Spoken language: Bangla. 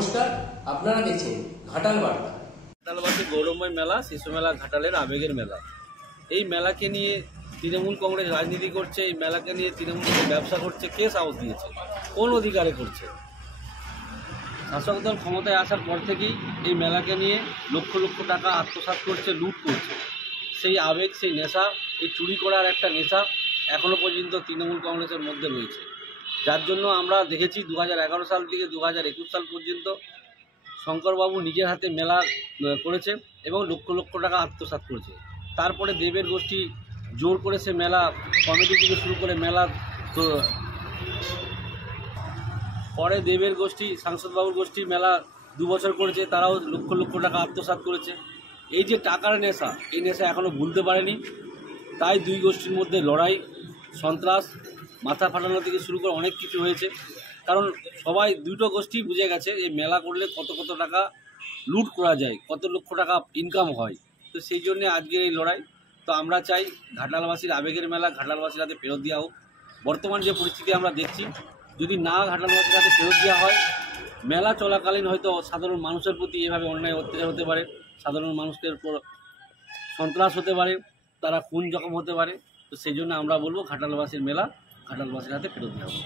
নমস্কার, আপনারা দেখছেন ঘাটাল বার্তা। ঘাটালবাসী গৌরবময় মেলা, শিশু মেলা ঘাটালের আবেগের মেলা। এই মেলাকে নিয়ে তৃণমূল কংগ্রেস রাজনীতি করছে, এই মেলাকে নিয়ে তৃণমূল ব্যবসা করছে। কে সাহস দিয়েছে? কোন অধিকারে করছে? শাসক দল ক্ষমতায় আসার পর থেকেই এই মেলাকে নিয়ে লক্ষ লক্ষ টাকা আত্মসাৎ করছে, লুট করছে। সেই আবেগ, সেই নেশা, এই চুরি করার একটা নেশা এখনও পর্যন্ত তৃণমূল কংগ্রেসের মধ্যে রয়েছে। যার জন্য আমরা দেখেছি 2011 সাল থেকে 2021 সাল পর্যন্ত শঙ্করবাবু নিজের হাতে মেলা করেছে এবং লক্ষ লক্ষ টাকা আত্মসাৎ করেছে। তারপরে দেবের গোষ্ঠী জোর করে সে মেলা কমিটি থেকে শুরু করে মেলা তো পরে দেবের গোষ্ঠী, সাংসদবাবুর গোষ্ঠী মেলা 2 বছর করেছে, তারাও লক্ষ লক্ষ টাকা আত্মসাৎ করেছে। এই যে টাকার নেশা, এই নেশা এখনও ভুলতে পারেনি। তাই দুই গোষ্ঠীর মধ্যে লড়াই, সন্ত্রাস, মাথা ফাটানো থেকে শুরু করে অনেক কিছু হয়েছে। কারণ সবাই দুটো গোষ্ঠী বুঝে গেছে এই মেলা করলে কত কত টাকা লুট করা যায়, কত লক্ষ টাকা ইনকাম হয়। তো সেই জন্যে আজকের এই লড়াই। তো আমরা চাই ঘাটালবাসীর আবেগের মেলা ঘাটালবাসীর হাতে ফেরত দেওয়া হোক। বর্তমান যে পরিস্থিতি আমরা দেখছি, যদি না ঘাটালবাসীর হাতে ফেরত দেওয়া হয়, মেলা চলাকালীন হয়তো সাধারণ মানুষের প্রতি এভাবে অন্যায় অত্যাচার হতে পারে, সাধারণ মানুষদের উপর সন্ত্রাস হতে পারে, তারা খুন জখম হতে পারে। তো সেই জন্য আমরা বলবো ঘাটালবাসীর মেলা ঘাটালবাসীর হাতে ফেরত দেওয়া হোক।